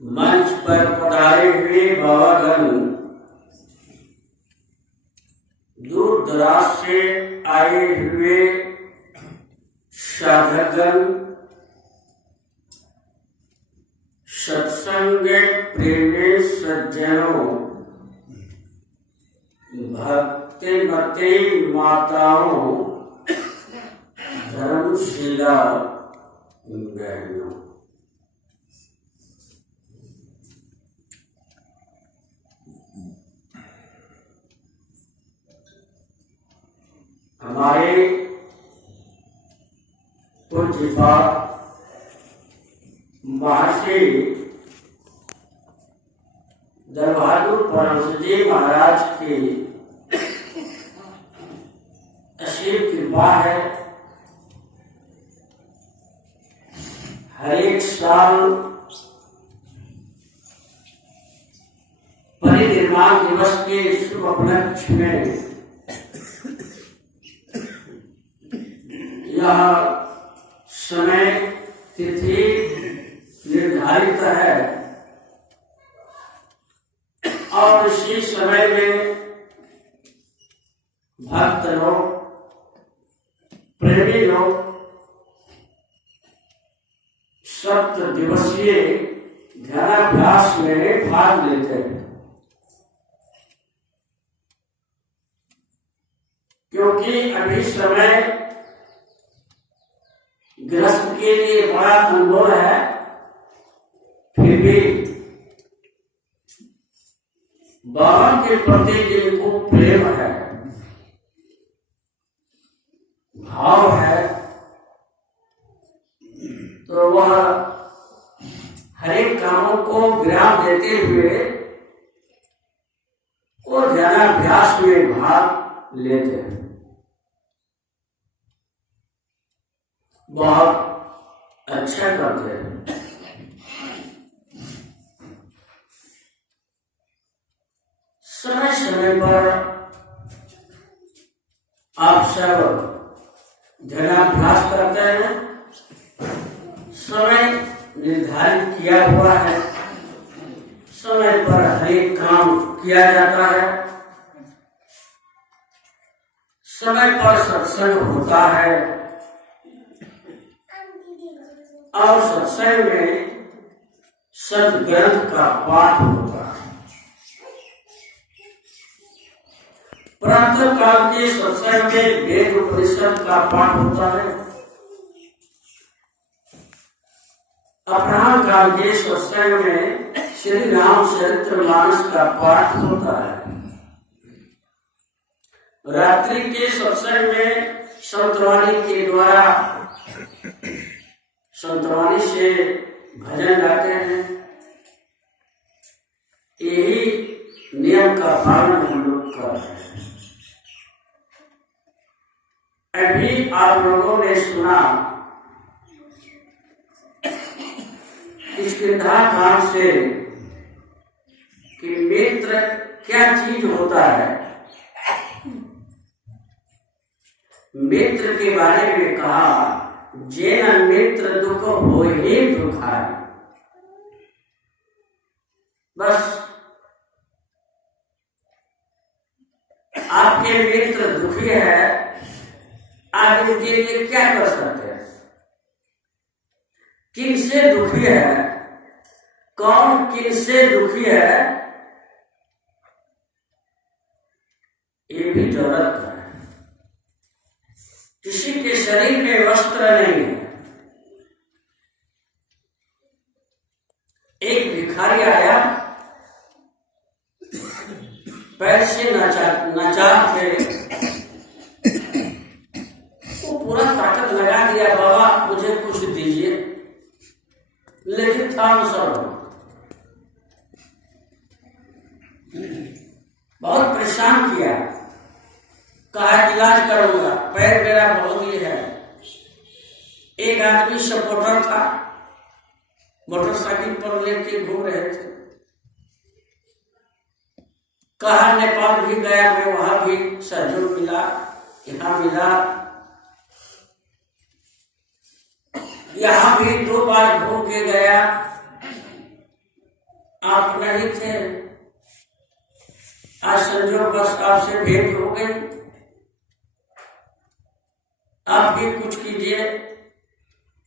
मंच पर पधारे हुए बाबागण, दूर दराज से आए हुए साधकगण, सत्संग प्रेमी सज्जनों, भक्तिमती माताओं, धर्मशिला बहनों, हमारे पूज्यपाद महर्षि दलबहादुर परमहंस जी महाराज की असीम कृपा है। हर एक साल परिनिर्वाण दिवस के शुभ उपलक्ष्य में यह समय तिथि निर्धारित है और इसी समय में भक्त लोग, प्रेमी लोग सप्त दिवसीय ध्यानाभ्यास में भाग लेते हैं, क्योंकि अभी समय गृहस्थ के लिए बड़ा अनुभव है, फिर भी बाबा के प्रति जिनको प्रेम है, भाव है, तो वह हर एक कामों को विराम देते हुए वो ध्यानाभ्यास में भाग लेते हैं। बहुत अच्छा करते हैं। समय समय पर आप सब ध्यानाभ्यास करते हैं। समय निर्धारित किया हुआ है, समय पर हर एक काम किया जाता है, समय पर सत्संग होता है और सत्संग में सद्ग्रंथ का पाठ होता है। प्रातः काल के सत्संग में वेद उपनिषद का पाठ होता है। अपराह्न काल के सत्संग में श्री रामचरितमानस का पाठ होता है। रात्रि के सत्संग में संतवाणी के द्वारा संतवाणी से भजन गाते हैं। यही नियम का पालन हम लोग कर रहे हैं। अभी आप लोगों ने सुना किष्किंधा कांड से कि मित्र क्या चीज होता है। मित्र के बारे में कहा, जेन मित्र दुख हो ही दुखाय। बस आपके मित्र दुखी है, आप इनके लिए क्या कर सकते हैं? किनसे दुखी है, कौन किनसे दुखी है, ये भी जरूरत है। किसी के शरीर में वस्त्र नहीं है। एक भिखारी आया, पैर से नाचार थे, वो पूरा ताकत लगा दिया, बाबा मुझे कुछ दीजिए, लेकिन था मुसलमान। बहुत परेशान किया, कहा इलाज करूंगा, पैर मेरा बहुत ही है। एक आदमी सपोर्टर था, मोटरसाइकिल पर लेके घूम रहे थे। कहा नेपाल भी गया, मैं वहां भी सहयोग मिला, यहाँ मिला, यहाँ भी 2 बार घूम के गया। आप नहीं थे, आज संजोग बस आपसे भेंट हो गई, आप भी कुछ कीजिए।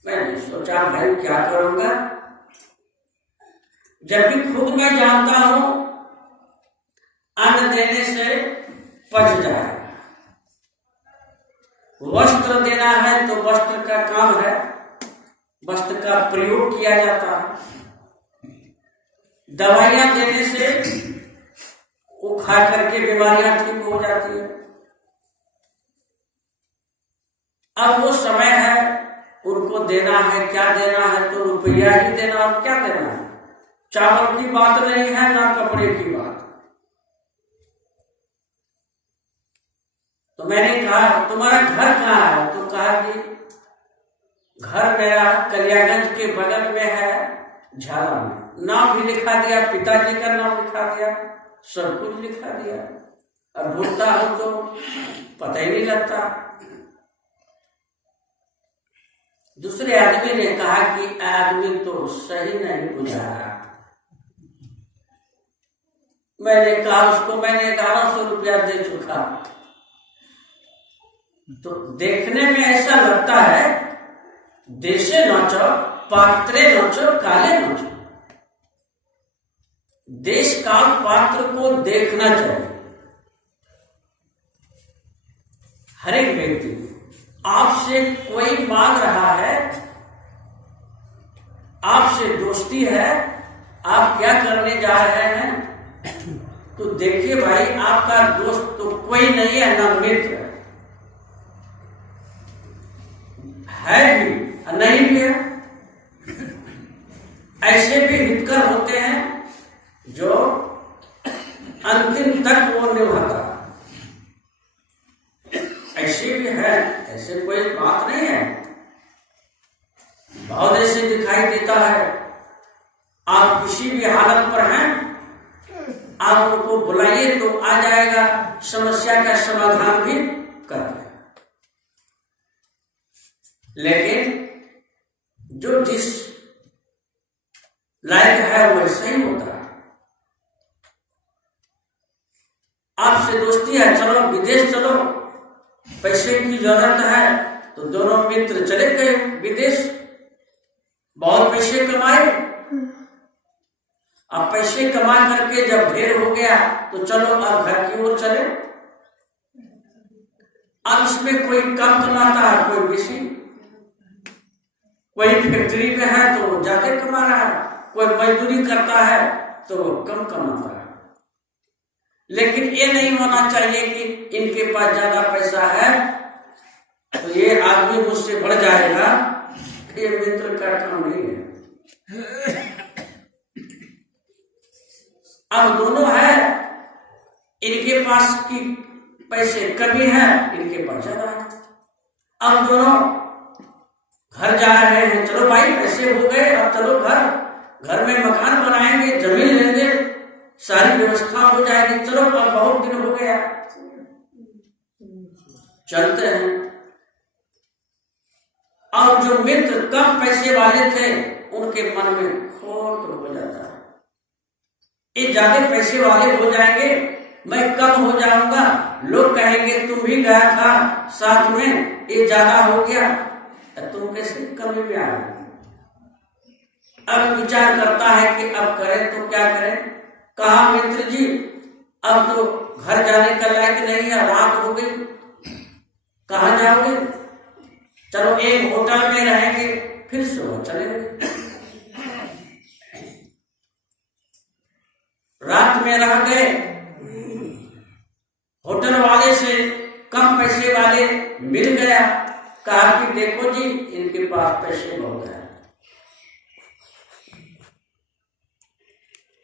मैंने सोचा भाई क्या करूंगा, जब भी खुद मैं जानता हूं अन्न देने से पच जाए, वस्त्र देना है तो वस्त्र का काम है, वस्त्र का प्रयोग किया जाता है। दवाइयां देने से वो खा करके बीमारियां ठीक हो जाती है। अब वो समय है, उनको देना है, क्या देना है, तो रुपया ही देना, और क्या देना है। चावल की बात नहीं है, ना कपड़े की बात। तो मैंने कहा तुम्हारा घर कहाँ है, तो कहा कि घर मेरा कलियागंज के बगल में है, झाला में। नाम भी लिखा दिया, पिताजी का नाम लिखा दिया, सब कुछ लिखा दिया। अब बोलता हूं तो पता ही नहीं लगता। दूसरे आदमी ने कहा कि आदमी तो सही नहीं गुजारा। मैंने कहा उसको मैंने 1100 रुपया दे चुका। तो देखने में ऐसा लगता है, देशे नोचो पात्रे नोचो काले नोचो। देश काल पात्र को देखना चाहिए। हर एक व्यक्ति आपसे कोई मांग रहा है, आपसे दोस्ती है, आप क्या करने जा रहे हैं, तो देखिए भाई आपका दोस्त तो कोई नहीं है, ना मित्र है भी नहीं भी है। ऐसे भी हितकर होते हैं जो अंतिम तक वो निभाता, ऐसे भी है, ऐसे कोई बात नहीं है। बहुत ऐसे दिखाई देता है, आप किसी भी हालत पर हैं, आप उनको बुलाइए तो आ जाएगा, समस्या का समाधान भी कर देगा। लेकिन जो जिस लायक है वैसा ही होता है। आपसे दोस्ती है, चलो विदेश चलो, पैसे की जरूरत है, तो दोनों मित्र चले गए विदेश, बहुत पैसे कमाए। अब पैसे कमा करके जब ढेर हो गया तो चलो अब घर की ओर चले। अब इसमें कोई कम कमाता है, कोई बेसी। कोई फैक्ट्री में है तो ज्यादा कमा रहा है, कोई मजदूरी करता है तो कम कमाता है। लेकिन ये नहीं होना चाहिए कि इनके पास ज्यादा पैसा है तो ये आदमी मुझसे बढ़ जाएगा, ये मित्र का काम नहीं है। अब दोनों है, इनके पास की पैसे कमी है, इनके पास ज्यादा है। अब दोनों घर जा रहे हैं, चलो भाई पैसे हो गए, अब चलो घर में मकान बनाएंगे, जमीन लेंगे, सारी व्यवस्था हो जाएगी, चलो अब बहुत दिन हो गया, चलते हैं। और जो मित्र कम पैसे वाले थे उनके मन में खोट हो जाता है, ये ज्यादा पैसे वाले हो जाएंगे, मैं कम हो जाऊंगा, लोग कहेंगे तुम भी गया था साथ में, ये ज्यादा हो गया, तुम कैसे कमी में आ गए। अब विचार करता है कि अब करें तो क्या करें। कहा मित्र जी अब तो घर जाने का लायक नहीं है, रात हो गई, कहाँ जाओगे, चलो एक होटल में रहेंगे, फिर सुबह चलेंगे। रात में रह गए, होटल वाले से कम पैसे वाले मिल गया, कहा कि देखो जी इनके पास पैसे बहुत है,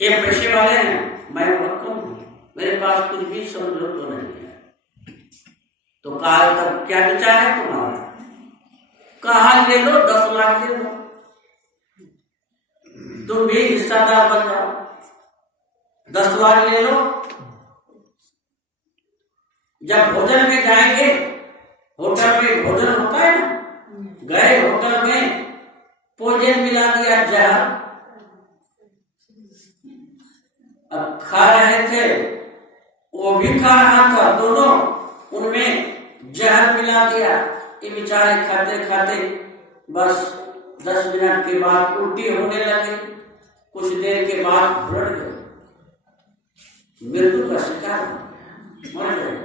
ये पैसे वाले हैं, मैं बहुत कम हूं, मेरे पास कुछ भी समझो तो नहीं है। तो कहा तब क्या विचार है तुम्हारा, कहा ले लो 10 लाख ले लो, तुम भी हिस्सादार बन जाओ, 10 लाख ले लो। जब भोजन में जाएंगे, होटल में भोजन होता है ना, गए होटल में भोजन मिला दिया जहर, अब खा रहे थे, वो भी खा रहा था, दोनों उनमें जहर मिला दिया। ये बेचारे खाते खाते बस 10 मिनट के बाद उल्टी होने लगी, कुछ देर के बाद उलट गए, मृत्यु का शिकार मर गए।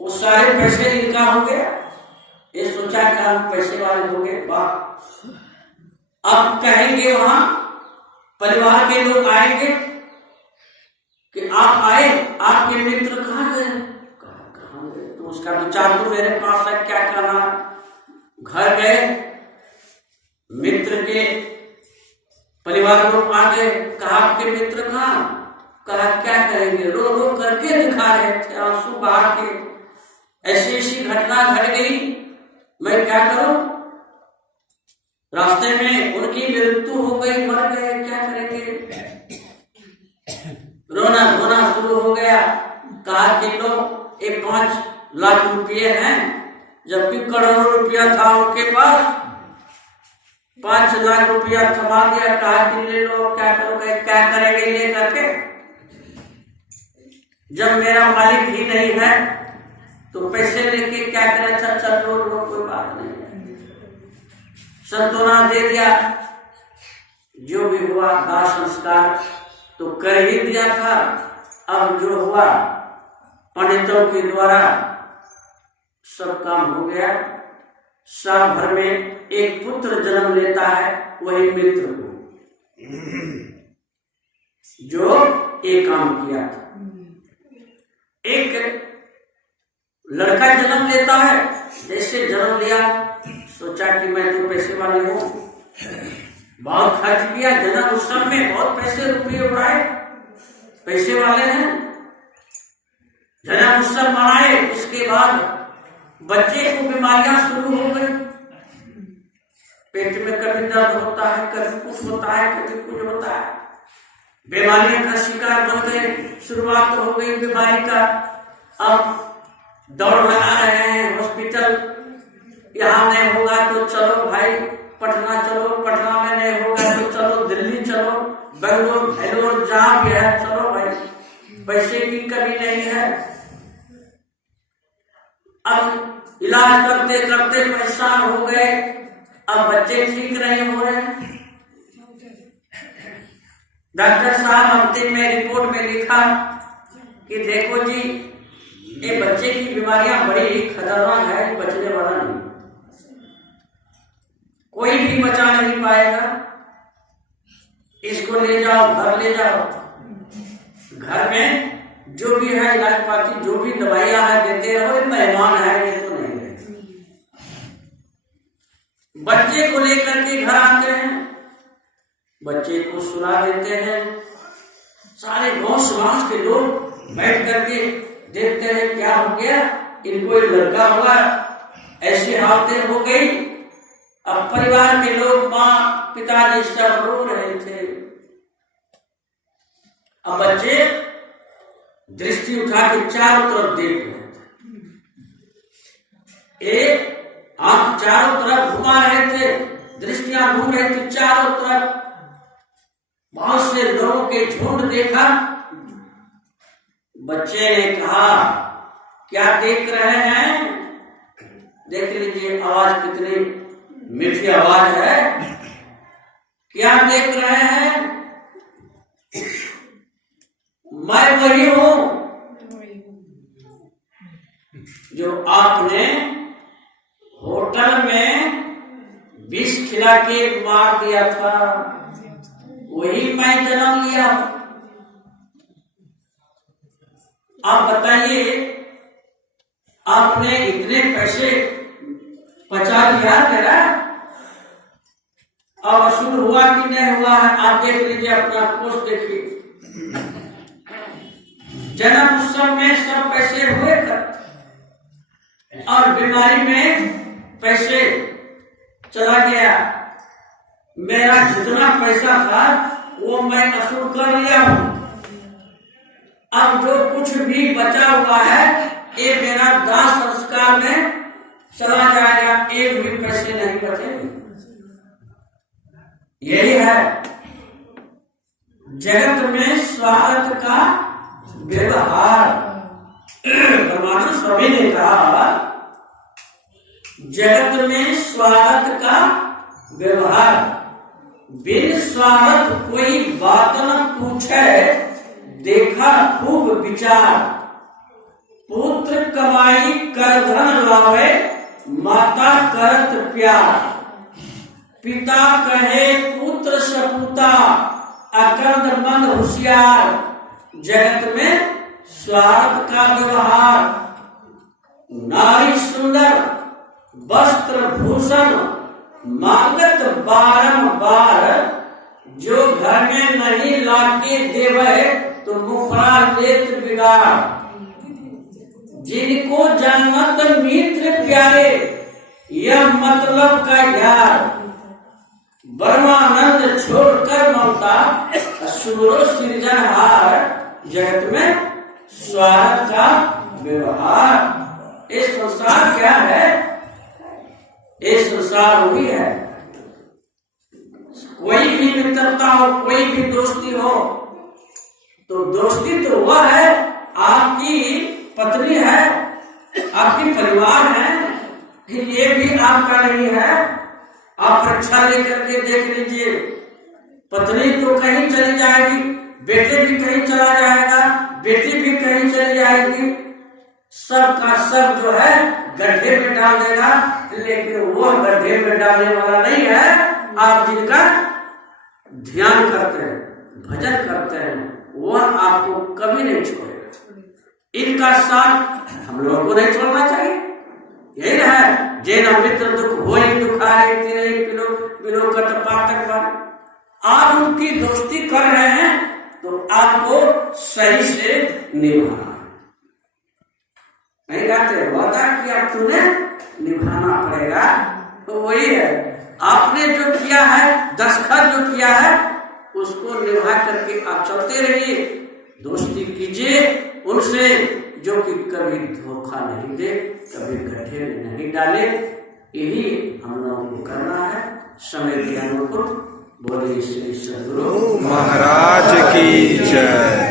वो सारे पैसे इनका हो गया, ये सोचा कि हम पैसे वाले हो गए, वाह। अब कहेंगे वहां परिवार के लोग आएंगे कि आप आए, आपके मित्र कहाँ गए, कहाँ गए, तो उसका विचार तो मेरे पास है, क्या करना। घर गए, मित्र के परिवार लोग आ गए, कहा आपके मित्र कहाँ, कहा क्या करेंगे, रो रो करके दिखा रहे थे, आंसू बहा के, ऐसी ऐसी घटना घट गई, मैं क्या करूं, रास्ते में उनकी मृत्यु हो गई, मर गए, क्या करेंगे। रोना धोना शुरू हो गया। कहा कि लो, ये 5 लाख रुपये हैं, जबकि करोड़ों रुपया था उनके पास, 5 लाख रुपया थमा दिया। कहा कि ले लो, क्या करोगे, क्या करेंगे ले करके, जब मेरा मालिक ही नहीं है तो पैसे लेके क्या करें, अच्छा लो लो, कोई बात नहीं। संतोना दे दिया, जो भी हुआ दाह संस्कार तो कर ही दिया था। अब जो हुआ पंडितों के द्वारा सब काम हो गया। साल भर में एक पुत्र जन्म लेता है, वही मित्र को, जो एक काम किया था। एक लड़का जन्म लेता है, जैसे जन्म लिया सोचा कि मैं तो पैसे वाले हूं, बहुत खर्च किया, जन्म उत्सव में बहुत पैसे रुपये उड़ाए, पैसे वाले हैं, जन्म उत्सव मनाए। उसके बाद बच्चे को बीमारियां शुरू हो गई, पेट में कभी दर्द होता है, कभी कुछ होता है, कभी कुछ होता है, बीमारियों का शिकार बन गए। शुरुआत तो हो गई बीमारी का, अब दौड़ लगा रहे हैं हॉस्पिटल, यहाँ नहीं होगा तो चलो भाई पटना चलो, पटना में नहीं होगा तो चलो दिल्ली चलो, बेंगलोर बेंगलोर जहाँ भी है चलो भाई, पैसे की कमी नहीं है। अब इलाज करते करते परेशान हो गए, अब बच्चे ठीक नहीं हो रहे। डॉक्टर साहब अंतिम में रिपोर्ट में लिखा कि देखो जी, ये बच्चे की बीमारियां बड़ी खतरनाक है, बचने वाला नहीं, कोई भी बचा नहीं पाएगा, इसको ले जाओ, घर ले जाओ। घर में जो भी है इलाज पाती, जो भी दवाइयां है देते रहो, मेहमान है ये तो नहीं है। बच्चे को लेकर के घर आते हैं, बच्चे को सुला देते हैं, सारे गांव समाज के लोग बैठ करके देखते हैं क्या हो गया, इनको एक लड़का हुआ, ऐसी हालतें हो गई। अब परिवार के लोग, माँ पिताजी सब रो रहे थे। अब बच्चे दृष्टि उठा के चारों तरफ देख रहे थे, एक आंख चारों तरफ घुमा रहे थे, दृष्टियां घूम रही थी चारों तरफ। बहुत से लोगों के झुंड देखा। बच्चे ने कहा क्या देख रहे हैं, देख लीजिए आवाज कितनी मीठी आवाज है, क्या देख रहे हैं, मैं वही हूं जो आपने होटल में विष खिला के मार दिया था, वही मैं जन्म लिया। आप बताइए, आपने इतने पैसे बचा लिया मेरा, अब वसूल हुआ कि नहीं हुआ है, आप देख लीजिए, अपना पोस्ट देखिए। जन्म उत्सव में सब पैसे हुए खर्च और बीमारी में पैसे चला गया। मेरा जितना पैसा था वो मैं वसूल कर लिया हूं। अब जो कुछ भी बचा हुआ है ये मेरा दाह संस्कार में चला जाएगा, एक भी पैसे नहीं बचेंगे। यही है जगत में स्वार्थ का व्यवहार। परमात्मा स्वामी ने कहा जगत में स्वार्थ का व्यवहार, बिन स्वार्थ कोई बात न पूछे, देखा खूब विचार। पुत्र कमाई कर धन लावे, माता करत प्यार। पिता कहे पुत्र सपूता, अकंद मंद होशियार। जगत में स्वार्थ का व्यवहार। नारी सुंदर वस्त्र भूषण, मांगत बारंबार। जो घर में नहीं लाके देवे, तो मुखड़ा लेत बिगाड़। जिनको जन्नत मित्र प्यारे, यह मतलब का यार। ब्रह्मानंद छोड़कर ममता, असुरो सृजनहार। जगत में स्वार्थ का व्यवहार। ये संसार क्या है? ये संसार वही है। कोई भी मित्रता हो, कोई भी दोस्ती हो, तो दोस्ती तो वह है, आपकी पत्नी है, आपकी परिवार है, ये भी आपका नहीं है। आप परीक्षा लेकर के देख लीजिए, पत्नी तो कहीं चली जाएगी, बेटे भी कहीं चला जाएगा, बेटी भी कहीं चली जाएगी, सब का सब जो है गड्ढे में डाल देगा। लेकिन वो गड्ढे में डालने वाला नहीं है। आप जिनका ध्यान करते हैं, भजन करते हैं, वह आपको कभी नहीं छोड़ेगा। इनका साथ हम लोगों को नहीं छोड़ना चाहिए। यही है, जेना मित्र दुख होई दुखारे, तेरे पिलो पिलो कट पातक पर। आप उनकी दोस्ती कर रहे हैं तो आपको सही से निभाना है। नहीं कहते वादा किया तूने निभाना पड़ेगा, तो वही है। आपने जो किया है, दस्तखत जो किया है, उसको निभा करके आप चलते रहिए। दोस्ती कीजिए उनसे जो कि कभी धोखा नहीं दे, कभी गड्ढे में नहीं डाले। यही हम लोगों को करना है। समय के अनुकूल बोलिए श्री सद्गुरु महाराज की जय।